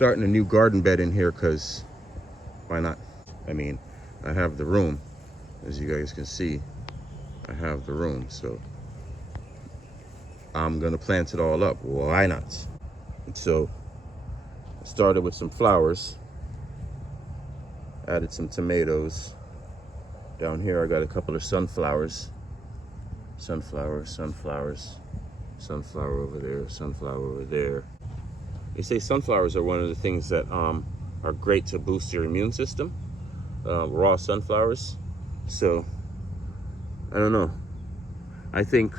starting a new garden bed in here because why not? I mean, I have the room, as you guys can see. I have the room, so I'm gonna plant it all up. Why not? And so I started with some flowers, added some tomatoes. Down here I got a couple of sunflowers. Sunflowers, sunflowers, sunflower over there, sunflower over there. They say sunflowers are one of the things that are great to boost your immune system. Raw sunflowers. So I don't know. I think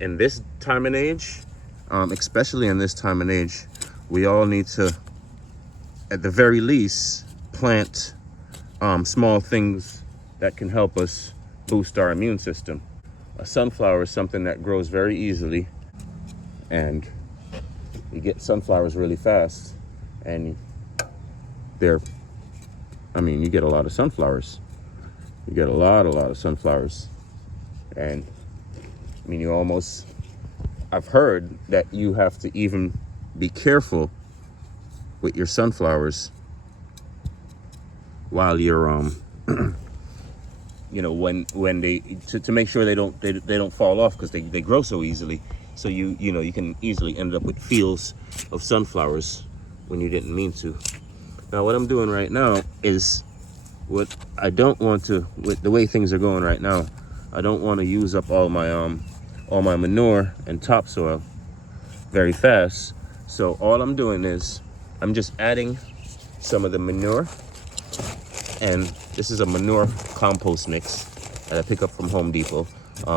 in this time and age, especially in this time and age, we all need to, at the very least, plant small things that can help us boost our immune system. A sunflower is something that grows very easily, and you get sunflowers really fast, and you get a lot of sunflowers. You get a lot of sunflowers. And I mean, I've heard that you have to even be careful with your sunflowers while you're you know, when they to make sure they don't fall off, because they grow so easily. So you know, you can easily end up with fields of sunflowers when you didn't mean to. Now what I'm doing right now is, what I don't want to, with the way things are going right now, I don't want to use up all my manure and topsoil very fast. So all I'm doing is I'm just adding some of the manure, and this is a manure compost mix that I pick up from Home Depot.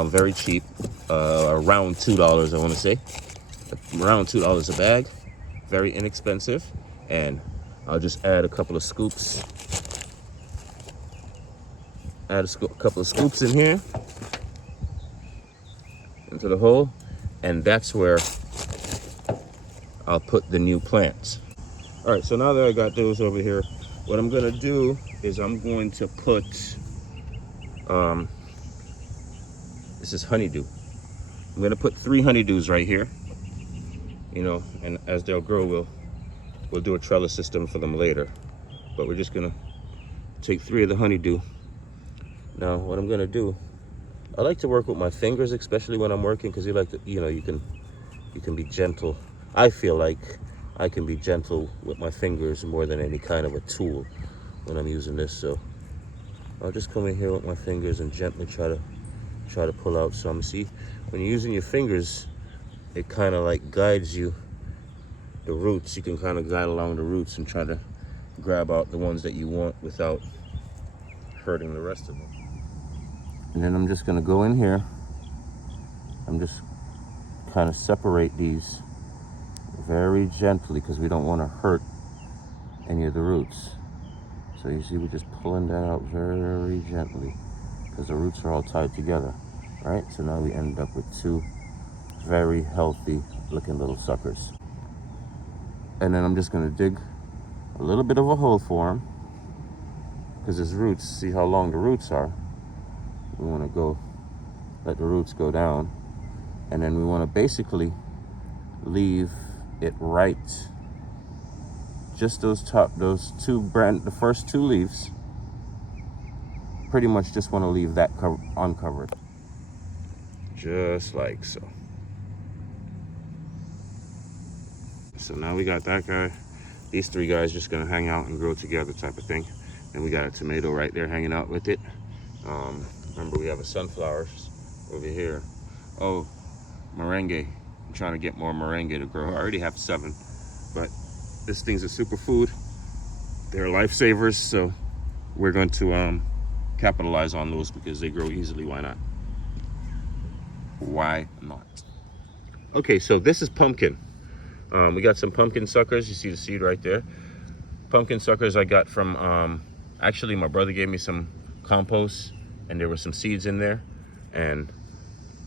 Very cheap, around $2, I want to say. Around $2 a bag, very inexpensive. And I'll just add a couple of scoops. Add a couple of scoops in here, into the hole, and that's where I'll put the new plants. All right, so now that I got those over here, what I'm gonna do is I'm going to put, this is honeydew. I'm gonna put 3 honeydews right here, you know, and as they'll grow, we'll do a trellis system for them later. But we're just gonna take 3 of the honeydew. Now, what I'm gonna do, I like to work with my fingers, especially when I'm working, because you know, you can be gentle. I feel like I can be gentle with my fingers more than any kind of a tool when I'm using this. So I'll just come in here with my fingers and gently try to pull out some. See, when you're using your fingers, it kind of like guides you, the roots. You can kind of guide along the roots and try to grab out the ones that you want without hurting the rest of them. And then I'm just gonna go in here. I'm just kind of separate these very gently, because we don't want to hurt any of the roots. So you see, we're just pulling that out very gently, because the roots are all tied together, right? So now we end up with 2 very healthy looking little suckers. And then I'm just gonna dig a little bit of a hole for them, because his roots, see how long the roots are. We want to let the roots go down, and then we want to basically leave it right, just the first 2 leaves. Pretty much just want to leave that uncovered, just like so. So now we got that guy. These 3 guys just gonna hang out and grow together, type of thing. And we got a tomato right there hanging out with it. Remember, we have a sunflower over here. Oh, moringa. I'm trying to get more moringa to grow. I already have 7, but this thing's a superfood. They're lifesavers, so we're going to capitalize on those because they grow easily. Why not? Why not? Okay, so this is pumpkin. We got some pumpkin suckers. You see the seed right there. Pumpkin suckers I got from, actually my brother gave me some compost, and there were some seeds in there, and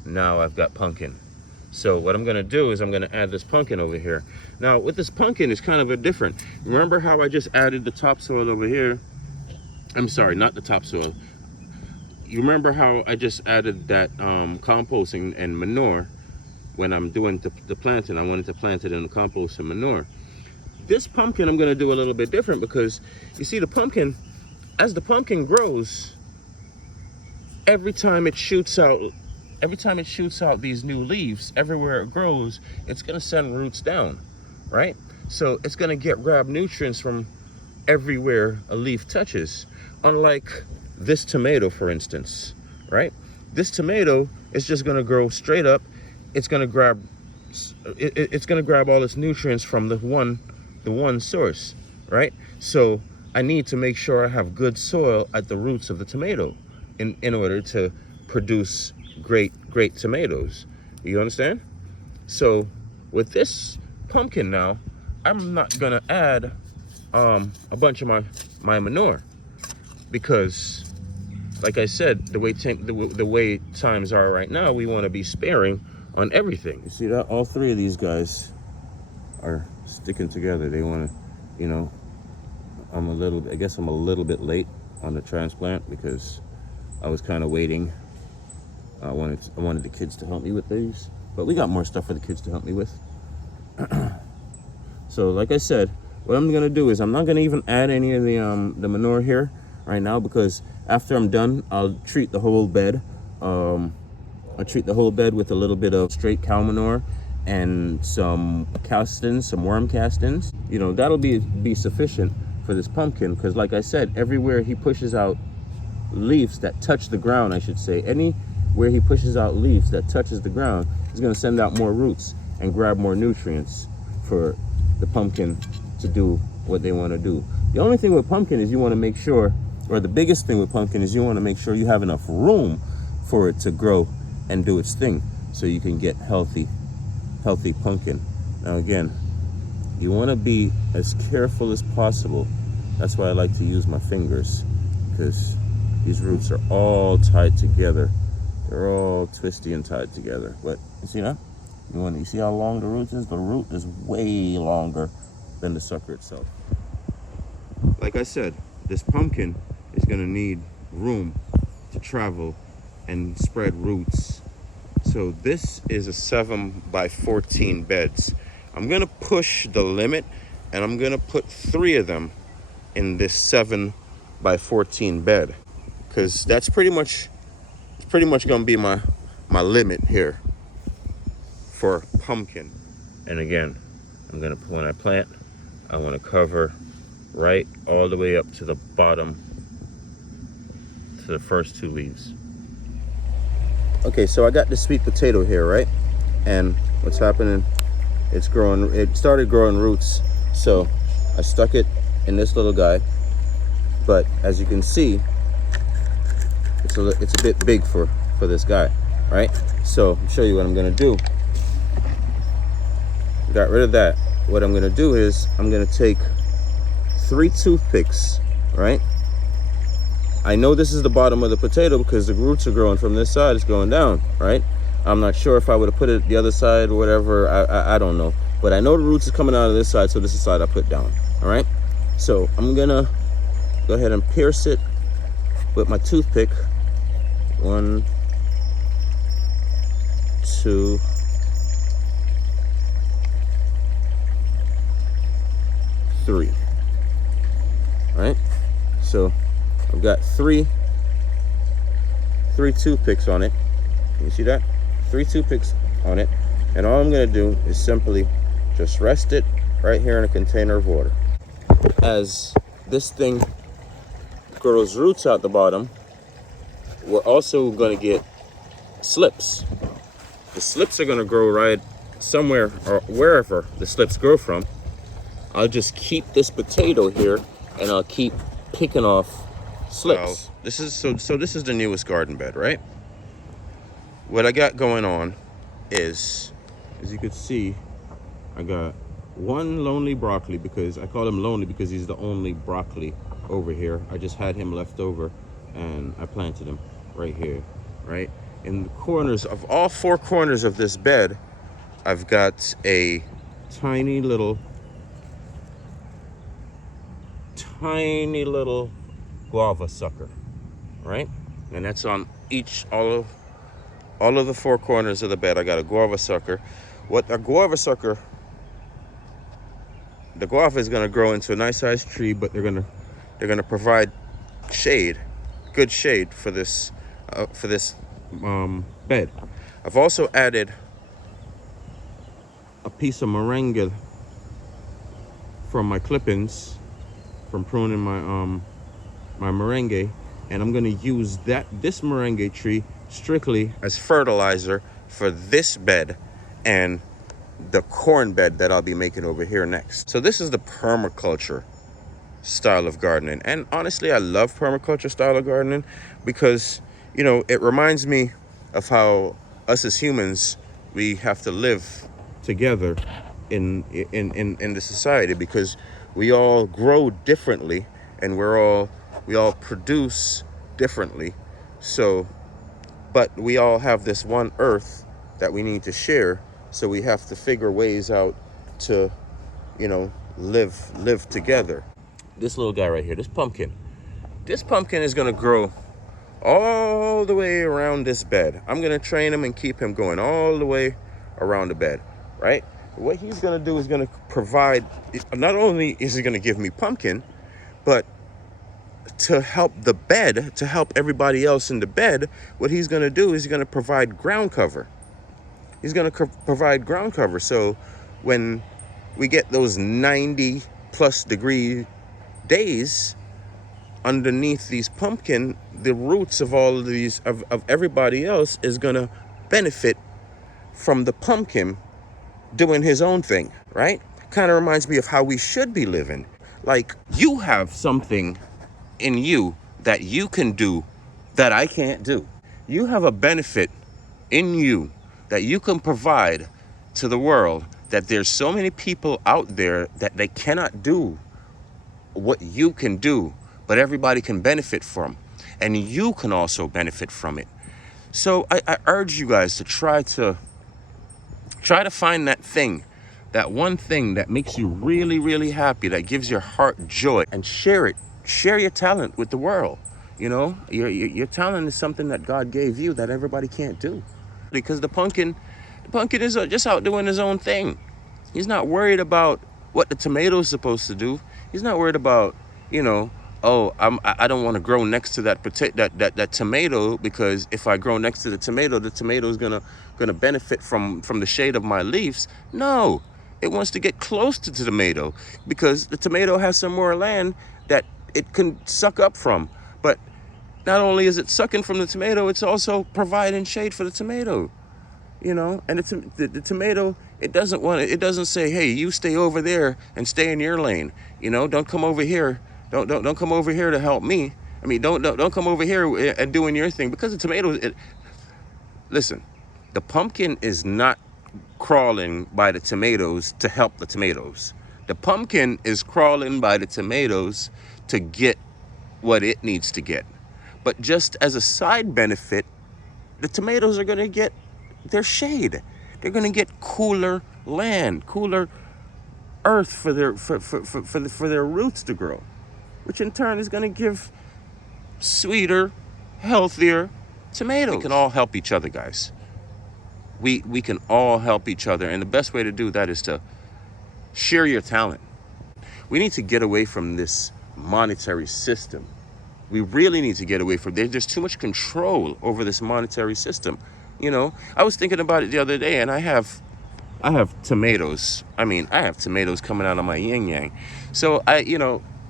now I've got pumpkin. So what I'm gonna do is I'm gonna add this pumpkin over here. Now with this pumpkin, it's kind of a different. Remember how I just added the topsoil over here? I'm sorry, not the topsoil. You remember how I just added that composting and manure when I'm doing the planting? I wanted to plant it in the compost and manure. this pumpkin I'm gonna do a little bit different, because you see the pumpkin, as the pumpkin grows, every time it shoots out these new leaves, everywhere it grows, it's gonna send roots down, right? So it's gonna grab nutrients from everywhere a leaf touches. Unlike this tomato, for instance, right? This tomato is just gonna grow straight up. It's gonna grab all its nutrients from the one source, right? So I need to make sure I have good soil at the roots of the tomato in order to produce great tomatoes. You understand? So with this pumpkin now, I'm not gonna add a bunch of my manure, because like I said, the way times are right now, we want to be sparing on everything. You see that? All three of these guys are sticking together. They want to, you know, I guess I'm a little bit late on the transplant, because I was kind of waiting. I wanted the kids to help me with these, but we got more stuff for the kids to help me with. So like I said, what I'm gonna do is I'm not gonna even add any of the manure here right now, because after I'm done, I'll treat the whole bed. I'll treat the whole bed with a little bit of straight cow manure and some castings, some worm castings. You know, that'll be sufficient for this pumpkin, because like I said, everywhere he pushes out leaves that touch the ground, I should say, anywhere he pushes out leaves that touches the ground, he's gonna send out more roots and grab more nutrients for the pumpkin to do what they want to do. The only thing with pumpkin is you want to make sure, or the biggest thing with pumpkin is you want to make sure you have enough room for it to grow and do its thing, so you can get healthy pumpkin. Now again, you want to be as careful as possible. That's why I like to use my fingers, because these roots are all tied together. They're all twisty and tied together. But you see that? You see how long the root is? The root is way longer than the sucker itself. Like I said, this pumpkin is gonna need room to travel and spread roots. So this is a 7x14 beds. I'm gonna push the limit, and I'm gonna put 3 of them in this 7x14 bed, because that's pretty much gonna be my limit here for pumpkin. And again, when I plant, I want to cover right all the way up to the bottom, to the first 2 leaves. Okay, so I got this sweet potato here, right? And what's happening, it started growing roots, so I stuck it in this little guy. But as you can see, it's a bit big for this guy, right? So I'll show you what I'm gonna do. Got rid of that. What I'm gonna do is I'm gonna take 3 toothpicks, right? I know this is the bottom of the potato because the roots are growing from this side, it's going down, right? I'm not sure if I would have put it the other side or whatever, I don't know. But I know the roots are coming out of this side, so this is the side I put down, all right? So I'm gonna go ahead and pierce it with my toothpick. 1, 2, 3. All right, so I've got three toothpicks on it. You see that? 3 toothpicks on it, and all I'm gonna do is simply just rest it right here in a container of water. As this thing grows roots out the bottom, we're also gonna get slips. The slips are gonna grow right somewhere, or wherever the slips grow from. I'll just keep this potato here, and I'll keep picking off slips. This is this is the newest garden bed, right? What I got going on is, as you can see, I got 1 lonely broccoli, because I call him lonely because he's the only broccoli over here. I just had him left over, and I planted him right here, right? In the corners of all 4 corners of this bed, I've got a tiny little guava sucker, right? And that's on all of the 4 corners of the bed. I got a guava sucker. What a guava sucker the guava is gonna grow into a nice sized tree, but they're gonna provide shade, good shade for this bed. I've also added a piece of moringa from my clippings from pruning my moringa, and I'm gonna use this moringa tree strictly as fertilizer for this bed and the corn bed that I'll be making over here next. So this is the permaculture style of gardening, and honestly I love permaculture style of gardening because, you know, it reminds me of how us as humans, we have to live together in the society, because we all grow differently and we all produce differently. So, but we all have this one earth that we need to share, so we have to figure ways out to, you know, live together. This little guy right here, this pumpkin is gonna grow all the way around this bed. I'm gonna train him and keep him going all the way around the bed, right? What he's gonna do is gonna provide, not only is he gonna give me pumpkin, but to help the bed, to help everybody else in the bed, what he's gonna do is he's gonna provide ground cover. He's gonna provide ground cover. So when we get those 90+ degree days underneath these pumpkin, the roots of all of these of everybody else is gonna benefit from the pumpkin doing his own thing, right? Kind of reminds me of how we should be living. Like, you have something in you that you can do that I can't do. You have a benefit in you that you can provide to the world, that there's so many people out there that they cannot do what you can do, but everybody can benefit from, and you can also benefit from it. So I urge you guys to try to find that thing, that one thing that makes you really, really happy, that gives your heart joy, and share it. Share your talent with the world. You know, your talent is something that God gave you that everybody can't do, because the pumpkin is just out doing his own thing. He's not worried about what the tomato is supposed to do. He's not worried about, you know, oh, I don't want to grow next to that tomato, because if I grow next to the tomato is gonna benefit from the shade of my leaves. No, it wants to get close to the tomato, because the tomato has some more land that it can suck up from. But not only is it sucking from the tomato, it's also providing shade for the tomato. You know, and the tomato, it doesn't say, hey, you stay over there and stay in your lane. You know, don't come over here. Don't come over here to help me. I mean, don't come over here and doing your thing, because the tomato. Listen, the pumpkin is not crawling by the tomatoes to help the tomatoes. The pumpkin is crawling by the tomatoes to get what it needs to get. But just as a side benefit, the tomatoes are going to get their shade. They're going to get cooler land, cooler earth for their roots to grow, which in turn is going to give sweeter, healthier tomatoes. We can all help each other, guys. We can all help each other, and the best way to do that is to share your talent. We need to get away from this monetary system. We really need to get away from it. There's too much control over this monetary system. You know, I was thinking about it the other day, and I have tomatoes. I mean, I have tomatoes coming out of my yin yang. So I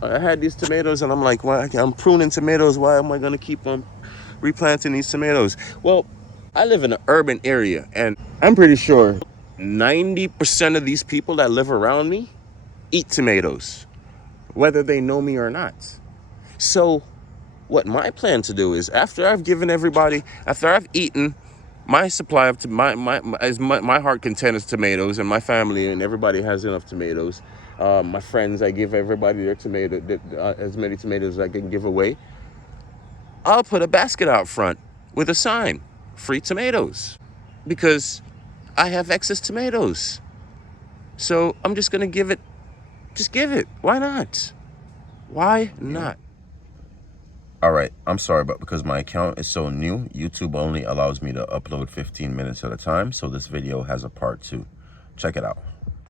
had these tomatoes, and I'm like, well, I'm pruning tomatoes. Why am I going to keep on replanting these tomatoes? Well, I live in an urban area, and I'm pretty sure 90% of these people that live around me eat tomatoes, whether they know me or not. So what my plan to do is, after I've eaten my supply of my heart content is tomatoes, and my family and everybody has enough tomatoes. My friends, I give everybody their tomato, as many tomatoes as I can give away. I'll put a basket out front with a sign, free tomatoes, because I have excess tomatoes. So I'm just gonna give it. Why not? Why not? All right, I'm sorry, but because my account is so new, YouTube only allows me to upload 15 minutes at a time, so this video has a part 2. Check it out.